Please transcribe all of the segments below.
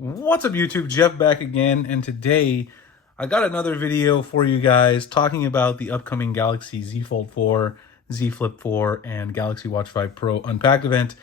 What's up YouTube, Jeff back again, and today I got another video for you guys talking about the upcoming Galaxy Z Fold 4, Z Flip 4, and Galaxy Watch 5 Pro Unpacked event.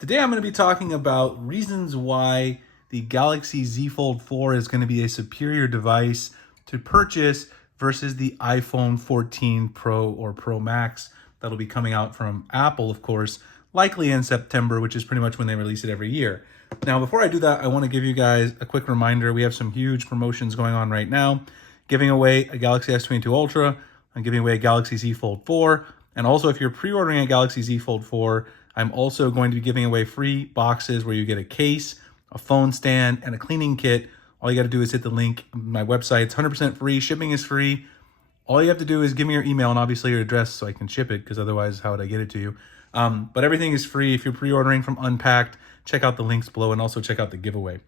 Today I'm going to be talking about reasons why the Galaxy Z Fold 4 is going to be a superior device to purchase versus the iPhone 14 Pro or Pro Max that'll be coming out from Apple, of course, likely in September, which is pretty much when they release it every year. Now, before I do that, I want to give you guys a quick reminder. We have some huge promotions going on right now. Giving away a Galaxy S22 Ultra. I'm giving away a Galaxy Z Fold 4. And also, if you're pre-ordering a Galaxy Z Fold 4, I'm also going to be giving away free boxes where you get a case, a phone stand, and a cleaning kit. All you got to do is hit the link on my website. It's 100% free. Shipping is free. All you have to do is give me your email and obviously your address so I can ship it, because otherwise, how would I get it to you? But everything is free. If you're pre-ordering from Unpacked, check out the links below and also check out the giveaway.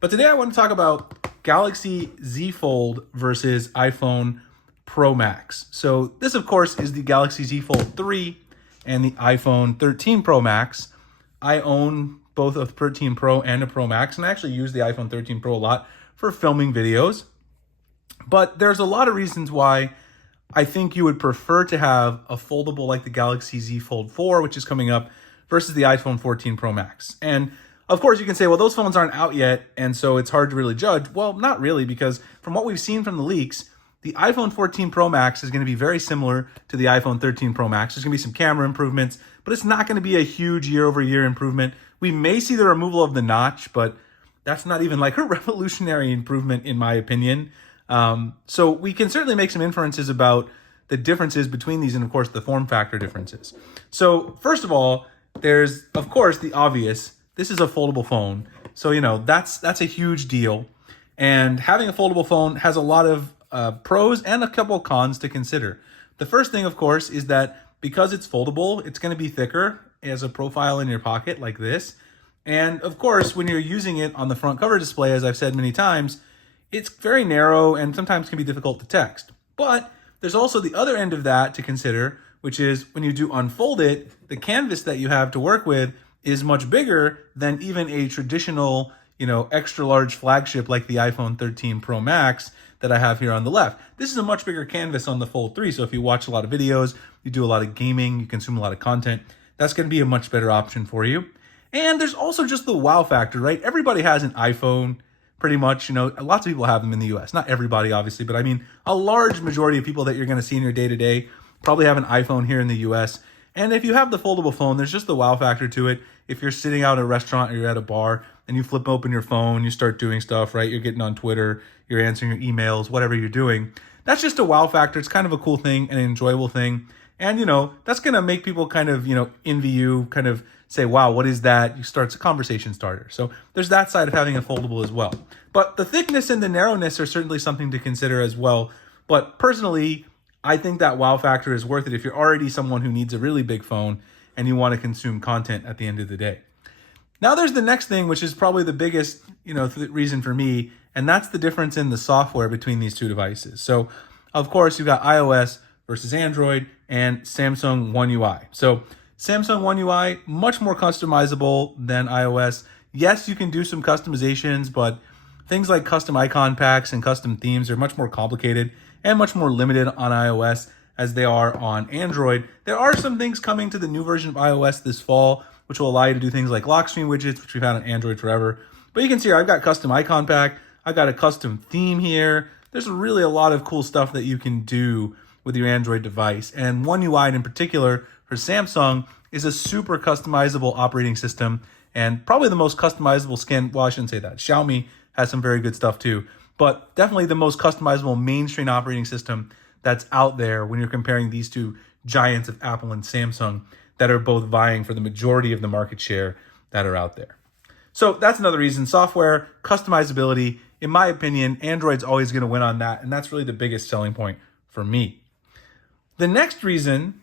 But today I want to talk about Galaxy Z Fold versus iPhone Pro Max. So this, of course, is the Galaxy Z Fold 3 and the iPhone 13 Pro Max. I own both a 13 Pro and a Pro Max, and I actually use the iPhone 13 Pro a lot for filming videos. But there's a lot of reasons why I think you would prefer to have a foldable like the Galaxy Z Fold 4, which is coming up, versus the iPhone 14 Pro Max. And of course you can say, well, those phones aren't out yet, and so it's hard to really judge. Well, not really, because from what we've seen from the leaks, the iPhone 14 Pro Max is going to be very similar to the iPhone 13 Pro Max. There's going to be some camera improvements, but it's not going to be a huge year-over-year improvement. We may see the removal of the notch, but that's not even like a revolutionary improvement in my opinion. So we can certainly make some inferences about the differences between these and, of course, the form factor differences. So first of all, there's, of course, the obvious. This is a foldable phone. So, you know, that's a huge deal. And having a foldable phone has a lot of pros and a couple of cons to consider. The first thing, of course, is that because it's foldable, it's going to be thicker as a profile in your pocket like this. And, of course, when you're using it on the front cover display, as I've said many times, it's very narrow and sometimes can be difficult to text. But there's also the other end of that to consider, which is when you do unfold it, the canvas that you have to work with is much bigger than even a traditional, extra large flagship like the iPhone 13 Pro Max that I have here on the left. This is a much bigger canvas on the Fold 3. So if you watch a lot of videos, you do a lot of gaming, you consume a lot of content, that's going to be a much better option for you. And there's also just the wow factor, right? Everybody has an iPhone pretty much, lots of people have them in the US. Not everybody, obviously, but I mean, a large majority of people that you're going to see in your day-to-day probably have an iPhone here in the US. And if you have the foldable phone, there's just the wow factor to it. If you're sitting out at a restaurant or you're at a bar and you flip open your phone, you start doing stuff, right? You're getting on Twitter, you're answering your emails, whatever you're doing. That's just a wow factor. It's kind of a cool thing, an enjoyable thing. And, that's going to make people kind of, envy you, kind of say, wow, what is that? You start a conversation starter. So there's that side of having a foldable as well. But the thickness and the narrowness are certainly something to consider as well. But personally, I think that wow factor is worth it if you're already someone who needs a really big phone and you want to consume content at the end of the day. Now there's the next thing, which is probably the biggest, reason for me, and that's the difference in the software between these two devices. So, of course, you've got iOS versus Android and Samsung One UI. So Samsung One UI, much more customizable than iOS. Yes, you can do some customizations, but things like custom icon packs and custom themes are much more complicated and much more limited on iOS as they are on Android. There are some things coming to the new version of iOS this fall, which will allow you to do things like lock screen widgets, which we've had on Android forever. But you can see here, I've got custom icon pack. I've got a custom theme here. There's really a lot of cool stuff that you can do with your Android device. And One UI in particular for Samsung is a super customizable operating system and probably the most customizable skin. Well, I shouldn't say that. Xiaomi has some very good stuff too, but definitely the most customizable mainstream operating system that's out there when you're comparing these two giants of Apple and Samsung that are both vying for the majority of the market share that are out there. So that's another reason. Software, customizability, in my opinion, Android's always going to win on that, and that's really the biggest selling point for me. The next reason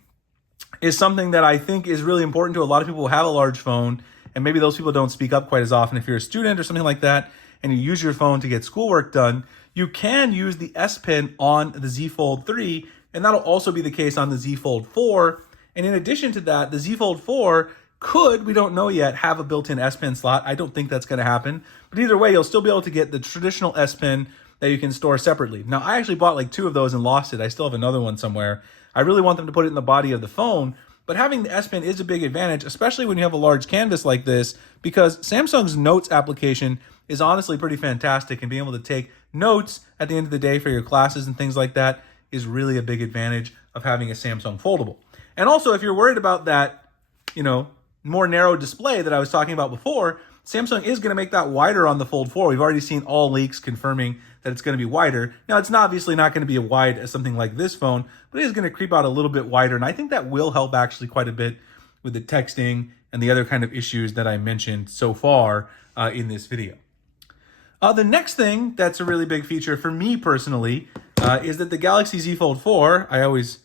is something that I think is really important to a lot of people who have a large phone, and maybe those people don't speak up quite as often. If you're a student or something like that, and you use your phone to get schoolwork done, you can use the S Pen on the Z Fold 3, and that'll also be the case on the Z Fold 4. And in addition to that, the Z Fold 4 could, we don't know yet, have a built-in S Pen slot. I don't think that's going to happen. But either way, you'll still be able to get the traditional S Pen that you can store separately. Now, I actually bought like 2 of those and lost it. I still have another one somewhere. I really want them to put it in the body of the phone, but having the S Pen is a big advantage, especially when you have a large canvas like this, because Samsung's Notes application is honestly pretty fantastic, and being able to take notes at the end of the day for your classes and things like that is really a big advantage of having a Samsung foldable. And also, if you're worried about that, more narrow display that I was talking about before, Samsung is going to make that wider on the Fold 4. We've already seen all leaks confirming that it's going to be wider. Now, it's obviously not going to be as wide as something like this phone, but it is going to creep out a little bit wider, and I think that will help actually quite a bit with the texting and the other kind of issues that I mentioned so far in this video. The next thing that's a really big feature for me personally is that the Galaxy Z Fold 4, I always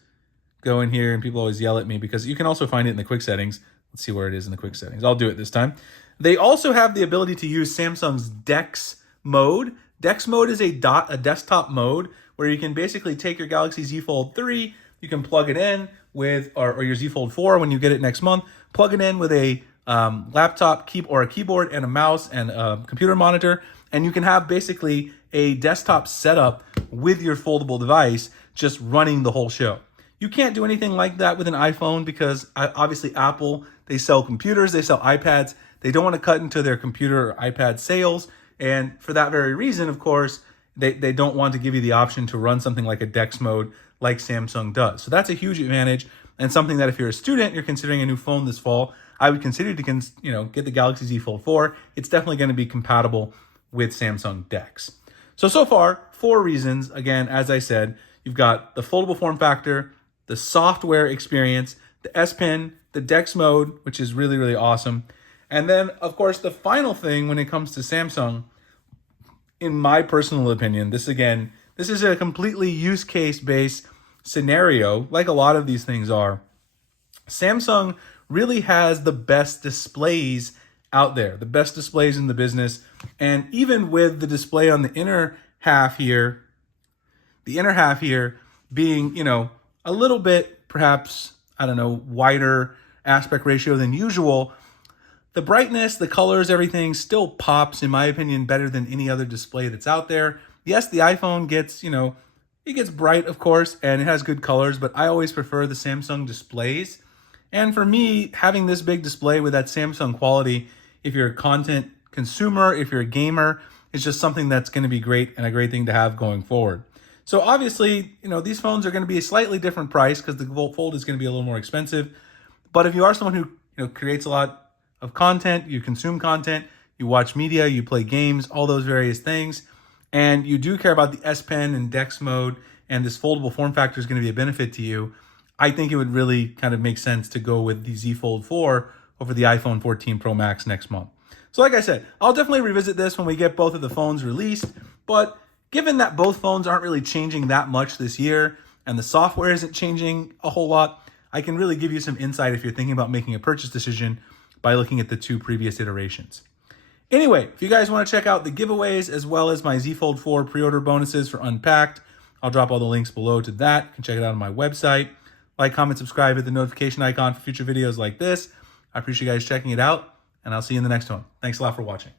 go in here and people always yell at me because you can also find it in the quick settings. Let's see where it is in the quick settings. I'll do it this time. They also have the ability to use Samsung's DeX mode. DeX mode is a desktop mode where you can basically take your Galaxy Z Fold 3, you can plug it in with, or your Z Fold 4 when you get it next month, plug it in with a laptop or a keyboard and a mouse and a computer monitor, and you can have basically a desktop setup with your foldable device just running the whole show. You can't do anything like that with an iPhone because obviously Apple, they sell computers, they sell iPads. They don't want to cut into their computer or iPad sales. And for that very reason, of course, they don't want to give you the option to run something like a DeX mode like Samsung does. So that's a huge advantage, and something that if you're a student, you're considering a new phone this fall, I would consider to get the Galaxy Z Fold 4. It's definitely going to be compatible with Samsung DeX. So far, 4 reasons. Again, as I said, you've got the foldable form factor, the software experience, the S Pen, the DeX mode, which is really, really awesome. And then, of course, the final thing when it comes to Samsung, in my personal opinion, this is a completely use case based scenario, like a lot of these things are. Samsung really has the best displays out there, the best displays in the business. And even with the display on the inner half here being, a little bit perhaps, wider aspect ratio than usual, the brightness, the colors, everything still pops, in my opinion, better than any other display that's out there. Yes, the iPhone gets, it gets bright, of course, and it has good colors, but I always prefer the Samsung displays. And for me, having this big display with that Samsung quality, if you're a content consumer, if you're a gamer, it's just something that's going to be great and a great thing to have going forward. So obviously, these phones are going to be a slightly different price because the Fold is going to be a little more expensive. But if you are someone who, creates a lot of content, you consume content, you watch media, you play games, all those various things, and you do care about the S Pen and DeX mode, and this foldable form factor is going to be a benefit to you, I think it would really kind of make sense to go with the Z Fold 4 over the iPhone 14 Pro Max next month. So like I said, I'll definitely revisit this when we get both of the phones released, but given that both phones aren't really changing that much this year, and the software isn't changing a whole lot, I can really give you some insight if you're thinking about making a purchase decision by looking at the 2 previous iterations. Anyway, if you guys want to check out the giveaways as well as my Z Fold 4 pre-order bonuses for Unpacked, I'll drop all the links below to that. You can check it out on my website. Like, comment, subscribe, hit the notification icon for future videos like this. I appreciate you guys checking it out, and I'll see you in the next one. Thanks a lot for watching.